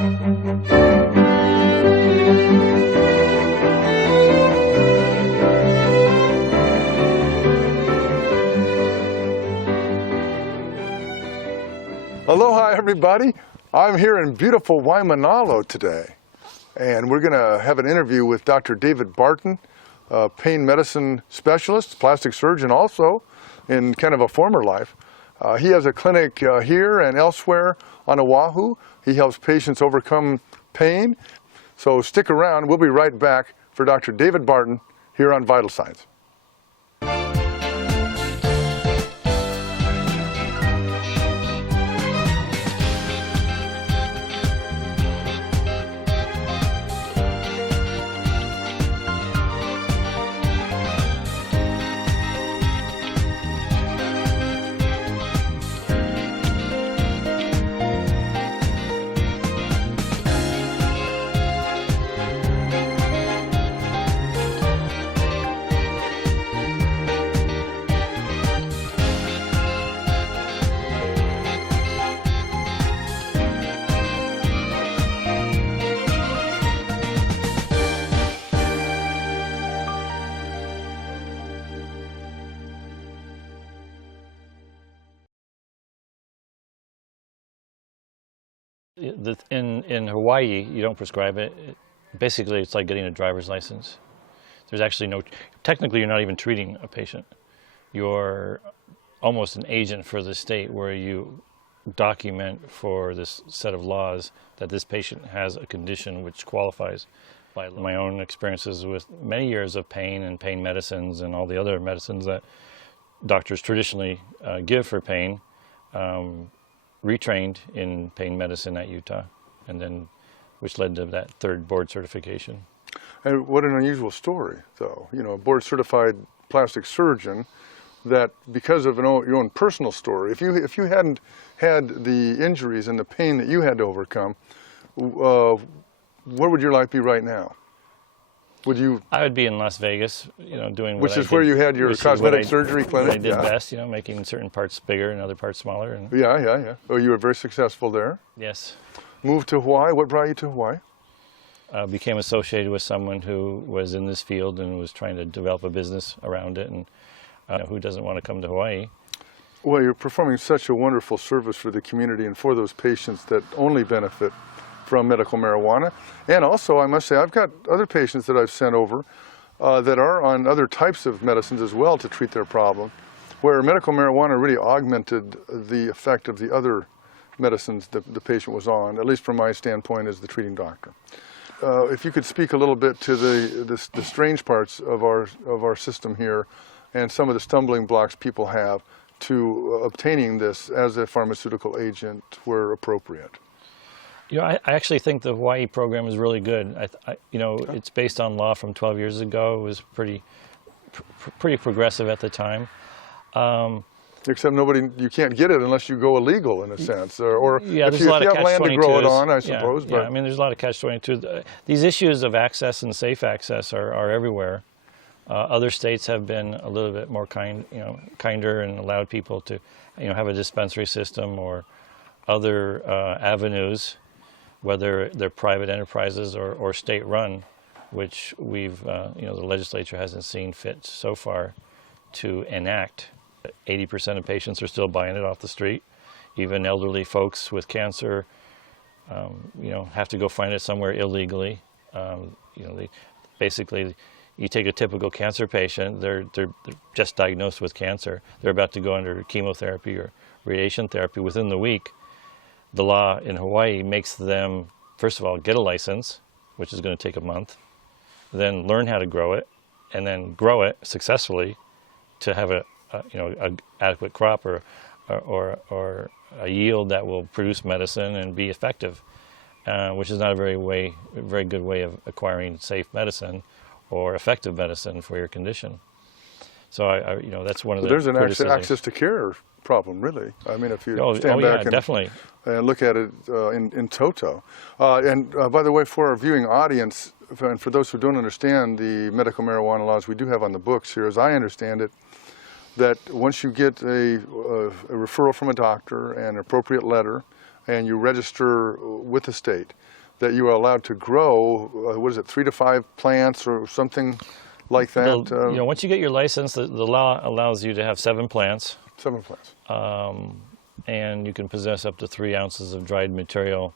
Aloha, everybody. I'm here in beautiful Waimanalo today, and we're going to have an interview with Dr. David Barton, a pain medicine specialist, plastic surgeon also, in kind of a former life. He has a clinic here and elsewhere on Oahu. He helps patients overcome pain. So stick around. We'll be right back for Dr. David Barton here on Vital Signs. In Hawaii, you don't prescribe it. Basically, it's like getting a driver's license. There's actually technically you're not even treating a patient. You're almost an agent for the state where you document for this set of laws that this patient has a condition which qualifies. By my own experiences with many years of pain and pain medicines and all the other medicines that doctors traditionally give for pain, retrained in pain medicine at Utah, and then which led to that third board certification. And what an unusual story, though. You know, a board certified plastic surgeon that, because of your own personal story, if you hadn't had the injuries and the pain that you had to overcome, where would your life be right now? I would be in Las Vegas, doing which is where you had your cosmetic surgery clinic. I did best, making certain parts bigger and other parts smaller. And yeah. Oh, you were very successful there. Yes. Moved to Hawaii. What brought you to Hawaii? Became associated with someone who was in this field and was trying to develop a business around it, and who doesn't want to come to Hawaii? Well, you're performing such a wonderful service for the community and for those patients that only benefit from medical marijuana. And also, I must say, I've got other patients that I've sent over that are on other types of medicines as well to treat their problem, where medical marijuana really augmented the effect of the other medicines that the patient was on, at least from my standpoint as the treating doctor. If you could speak a little bit to the strange parts of our system here and some of the stumbling blocks people have to obtaining this as a pharmaceutical agent where appropriate. I actually think the Hawaii program is really good. It's based on law from 12 years ago. It was pretty progressive at the time. Except you can't get it unless you go illegal in a sense, or yeah, if you have land to grow it on, I suppose. Yeah, I mean, there's a lot of catch-22. These issues of access and safe access are everywhere. Other states have been a little bit more kinder and allowed people to, have a dispensary system or other avenues, whether they're private enterprises or state-run, which we've, the legislature hasn't seen fit so far to enact. 80% of patients are still buying it off the street. Even elderly folks with cancer, have to go find it somewhere illegally. Basically, you take a typical cancer patient, they're just diagnosed with cancer. They're about to go under chemotherapy or radiation therapy within the week. The law in Hawaii makes them, first of all, get a license, which is going to take a month, then learn how to grow it, and then grow it successfully to have a adequate crop or a yield that will produce medicine and be effective, which is not a very good way of acquiring safe medicine or effective medicine for your condition. So that's one of the criticisms. There's an access to care problem, really. I mean, if you stand back and look at it in toto. And by the way, for our viewing audience, and for those who don't understand the medical marijuana laws we do have on the books here, as I understand it, that once you get a referral from a doctor and an appropriate letter and you register with the state, that you are allowed to grow, what is it, 3 to 5 plants or something like that? You know, once you get your license, the law allows you to have 7 plants. 7 plants. And you can possess up to 3 ounces of dried material.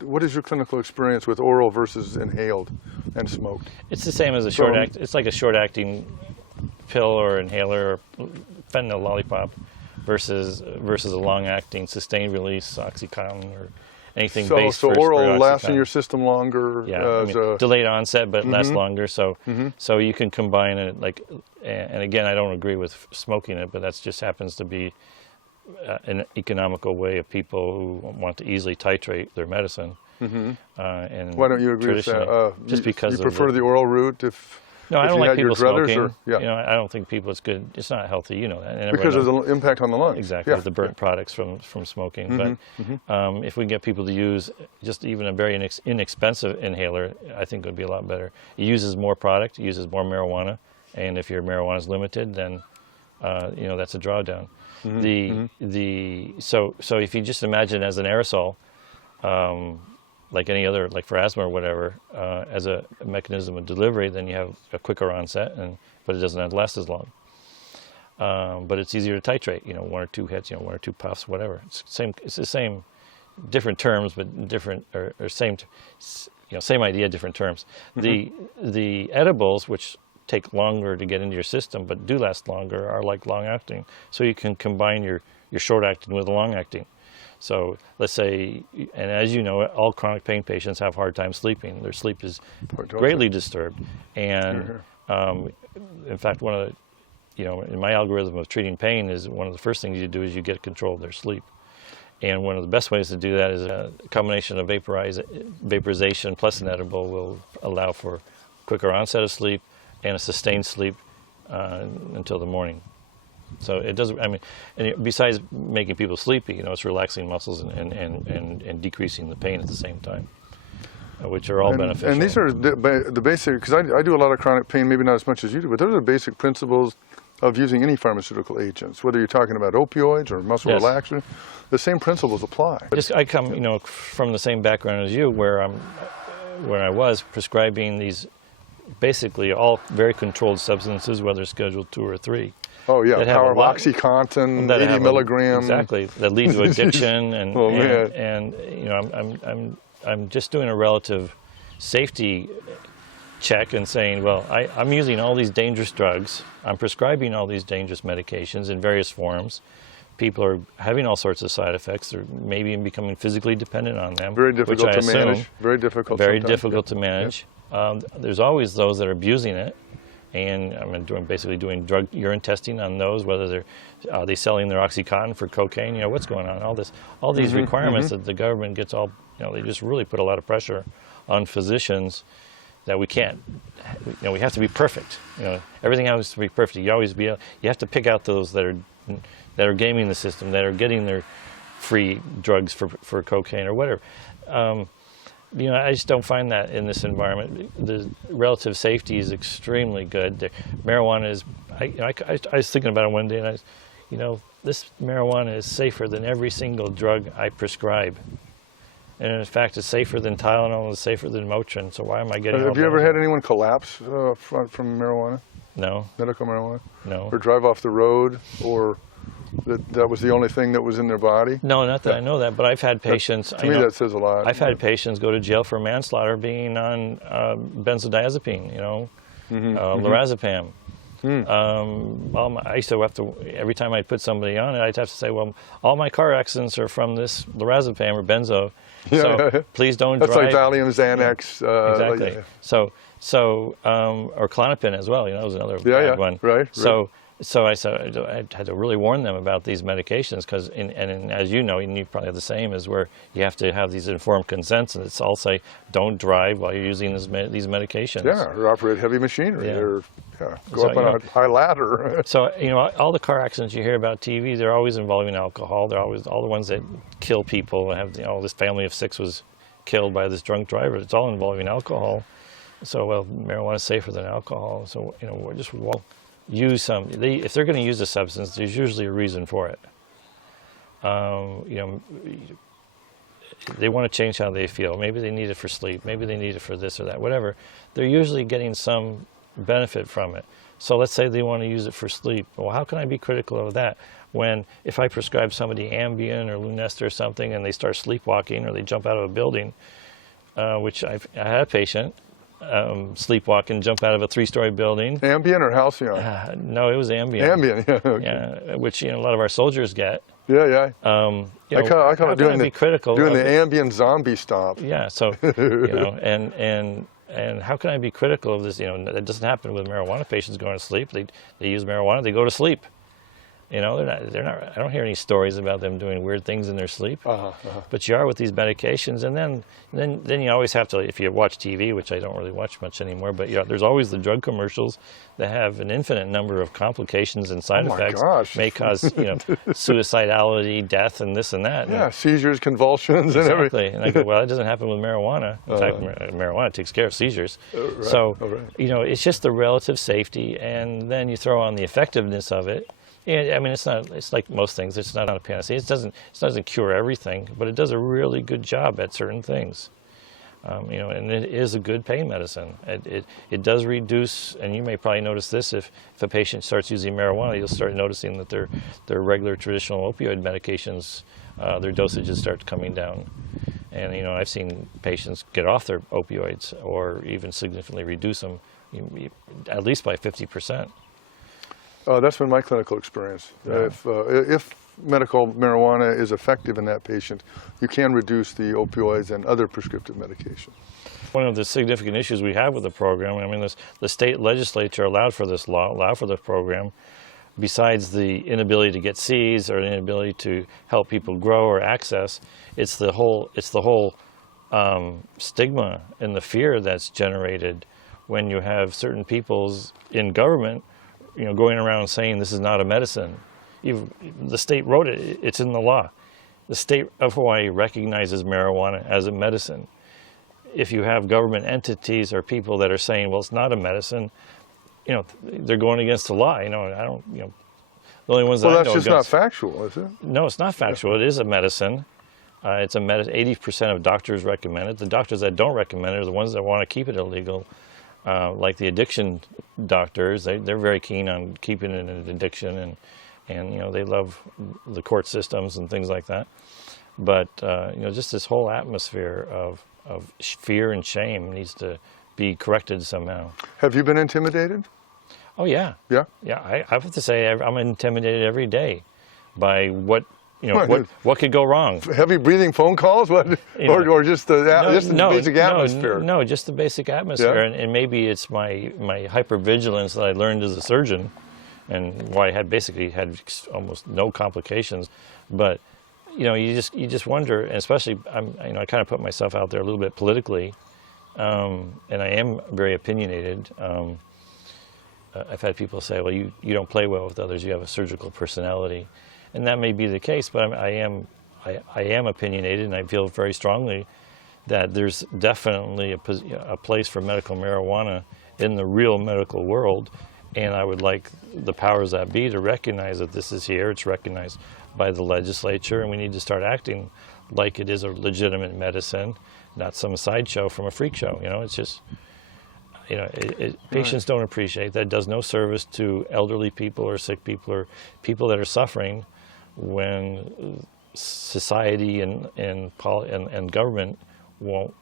What is your clinical experience with oral versus inhaled and smoked? It's the same as a it's like a short-acting pill or inhaler or fentanyl lollipop versus a long-acting sustained release Oxycontin or anything based so for oral lasts in Oxycontin. your system longer. Yeah, I mean, delayed onset, but lasts longer. So so you can combine it and again, I don't agree with smoking it, but that just happens to be an economical way of people who want to easily titrate their medicine. And why don't you agree with that? Just because you prefer the oral route if no, I don't like people smoking. Or, yeah. You know, I don't think people. It's good. It's not healthy. You know that. And because of the impact on the lungs. Exactly, Yeah. the burnt products from smoking. But if we can get people to use just even a very inexpensive inhaler, I think it would be a lot better. It uses more product, it uses more marijuana, and if your marijuana is limited, then you know that's a drawdown. So if you just imagine it as an aerosol. Like any other, like for asthma or whatever, as a mechanism of delivery, then you have a quicker onset, but it doesn't have to last as long. But it's easier to titrate. You know, 1 or 2 hits, you know, 1 or 2 puffs, whatever. It's the same, different terms, but different or same, you know, same idea, different terms. The edibles, which take longer to get into your system but do last longer, are like long acting. So you can combine your short acting with the long acting. So let's say, and as you know, all chronic pain patients have a hard time sleeping. Their sleep is greatly disturbed. And in fact, one of the, you know, in my algorithm of treating pain is one of the first things you do is you get control of their sleep. And one of the best ways to do that is a combination of vaporization plus an edible will allow for quicker onset of sleep and a sustained sleep until the morning. So it doesn't, I mean, and besides making people sleepy, you know, it's relaxing muscles and decreasing the pain at the same time, which are all beneficial. And these are the basic, because I do a lot of chronic pain, maybe not as much as you do, but those are the basic principles of using any pharmaceutical agents, whether you're talking about opioids or muscle relaxers, the same principles apply. I come, you know, from the same background as you, where I was prescribing these basically all very controlled substances, whether Schedule 2 or 3. Oh yeah, power of Oxycontin, 80 milligrams. Exactly, that lead to addiction, and you know, I'm just doing a relative safety check and saying, well, I'm using all these dangerous drugs, I'm prescribing all these dangerous medications in various forms. People are having all sorts of side effects. They're maybe even becoming physically dependent on them. Very difficult to manage. Very difficult. Very difficult to manage. There's always those that are abusing it. And I'm basically doing drug urine testing on those, whether are they selling their Oxycontin for cocaine, you know, what's going on, all these requirements that the government gets all, you know, they just really put a lot of pressure on physicians that we can't, you know, we have to be perfect, you know, everything has to be perfect. You have to pick out those that are gaming the system, that are getting their free drugs for cocaine or whatever. You know, I just don't find that in this environment. The relative safety is extremely good. Marijuana is, I was thinking about it one day, and you know, this marijuana is safer than every single drug I prescribe. And in fact, it's safer than Tylenol, it's safer than Motrin, so why am I getting Have you ever had anyone collapse from marijuana? No. Medical marijuana? No. Or drive off the road, or that was the only thing that was in their body? No, not that I know that, but I've had patients. To me, that says a lot. I've had patients go to jail for manslaughter being on benzodiazepine, you know, lorazepam. I used to have to, every time I'd put somebody on it, I'd have to say, well, all my car accidents are from this lorazepam or benzo, so please don't drive. That's like Valium, Xanax. Exactly. Or Klonopin as well, you know, that was another bad one. Right. So I had to really warn them about these medications because, and as you know, and you probably have the same, is where you have to have these informed consents, and it's all say, don't drive while you're using these medications. Yeah, or operate heavy machinery, or go up on a high ladder. So, you know, all the car accidents you hear about TV, they're always involving alcohol. They're always all the ones that kill people. Have, you know, this family of 6 was killed by this drunk driver. It's all involving alcohol. So, well, marijuana is safer than alcohol. So, you know, we're just use some. If they're going to use a substance, there's usually a reason for it. You know, they want to change how they feel. Maybe they need it for sleep. Maybe they need it for this or that, whatever. They're usually getting some benefit from it. So let's say they want to use it for sleep. Well, how can I be critical of that when if I prescribe somebody Ambien or Lunesta or something and they start sleepwalking or they jump out of a building, which I had a patient sleepwalk and jump out of a 3-story building. Ambien or Halcyon? No, it was Ambien. Ambien, yeah. Okay. Yeah, which a lot of our soldiers get. Yeah, yeah. You know, I call it doing the Ambien zombie stop. Yeah, so and how can I be critical of this? That doesn't happen with marijuana patients going to sleep. They use marijuana, they go to sleep. They're not. I don't hear any stories about them doing weird things in their sleep. But you are with these medications, and then you always have to. If you watch TV, which I don't really watch much anymore, but there's always the drug commercials that have an infinite number of complications and side effects. Gosh. May cause suicidality, death, and this and that. Yeah, seizures, convulsions, and everything. Exactly. And I go, well, that doesn't happen with marijuana. In fact, marijuana takes care of seizures. Right. So Right. it's just the relative safety, and then you throw on the effectiveness of it. Yeah, I mean, it's like most things. It's not a panacea. It doesn't cure everything, but it does a really good job at certain things. And it is a good pain medicine. It does reduce, and you may probably notice this if a patient starts using marijuana, you'll start noticing that their regular traditional opioid medications, their dosages start coming down. And I've seen patients get off their opioids or even significantly reduce them, at least by 50%. That's been my clinical experience. Yeah. If medical marijuana is effective in that patient, you can reduce the opioids and other prescriptive medication. One of the significant issues we have with the program, I mean, the state legislature allowed for this law, allowed for the program, besides the inability to get seeds or the inability to help people grow or access, it's the whole stigma and the fear that's generated when you have certain peoples in government going around saying this is not a medicine. The state wrote it, it's in the law. The state of Hawaii recognizes marijuana as a medicine. If you have government entities or people that are saying, well, it's not a medicine, they're going against the law. The only ones that I know that's just not factual, is it? No, it's not factual. It is a medicine. It's a 80% of doctors recommend it. The doctors that don't recommend it are the ones that want to keep it illegal. Like the addiction doctors, they're very keen on keeping it an addiction, and they love the court systems and things like that. But just this whole atmosphere of fear and shame needs to be corrected somehow. Have you been intimidated? Oh yeah. Yeah. Yeah, I have to say I'm intimidated every day by what could go wrong. Heavy breathing phone calls, or just the basic atmosphere? No, just the basic atmosphere, and maybe it's my hypervigilance that I learned as a surgeon, and why I had almost no complications. But you just wonder, and especially I kind of put myself out there a little bit politically, and I am very opinionated. I've had people say, well, you don't play well with others, you have a surgical personality. And that may be the case, but I am opinionated, and I feel very strongly that there's definitely a place for medical marijuana in the real medical world, and I would like the powers that be to recognize that this is here. It's recognized by the legislature, and we need to start acting like it is a legitimate medicine, not some sideshow from a freak show. It's just, patients don't appreciate that. It does no service to elderly people or sick people or people that are suffering when society and government won't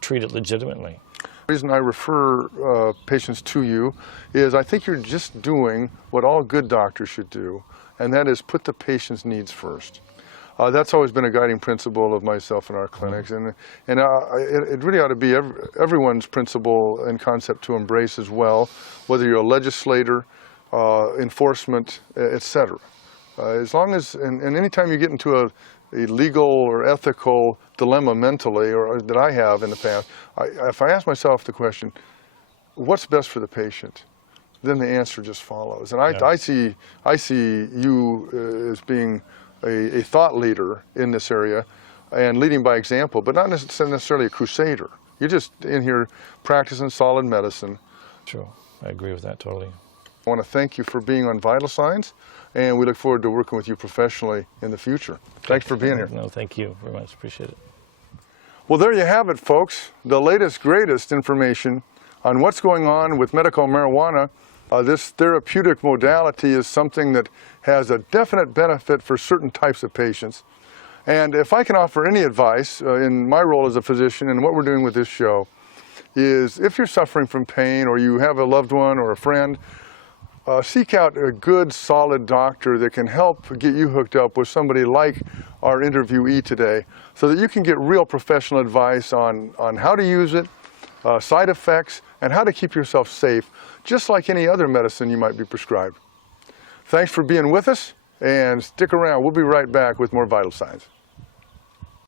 treat it legitimately. The reason I refer patients to you is I think you're just doing what all good doctors should do, and that is put the patient's needs first. That's always been a guiding principle of myself and our clinics, and it really ought to be everyone's principle and concept to embrace as well, whether you're a legislator, enforcement, etc. As long as, and anytime you get into a legal or ethical dilemma mentally, or that I have in the past, if I ask myself the question, what's best for the patient? Then the answer just follows. And I see you as being a thought leader in this area and leading by example, but not necessarily a crusader. You're just in here practicing solid medicine. True. I agree with that totally. I want to thank you for being on Vital Signs. and we look forward to working with you professionally in the future. Thanks for being here. No, thank you very much. Appreciate it. Well, there you have it, folks. The latest, greatest information on what's going on with medical marijuana. This therapeutic modality is something that has a definite benefit for certain types of patients. And if I can offer any advice in my role as a physician and what we're doing with this show, is if you're suffering from pain or you have a loved one or a friend, seek out a good, solid doctor that can help get you hooked up with somebody like our interviewee today so that you can get real professional advice on how to use it, side effects, and how to keep yourself safe, just like any other medicine you might be prescribed. Thanks for being with us, and stick around. We'll be right back with more Vital Signs.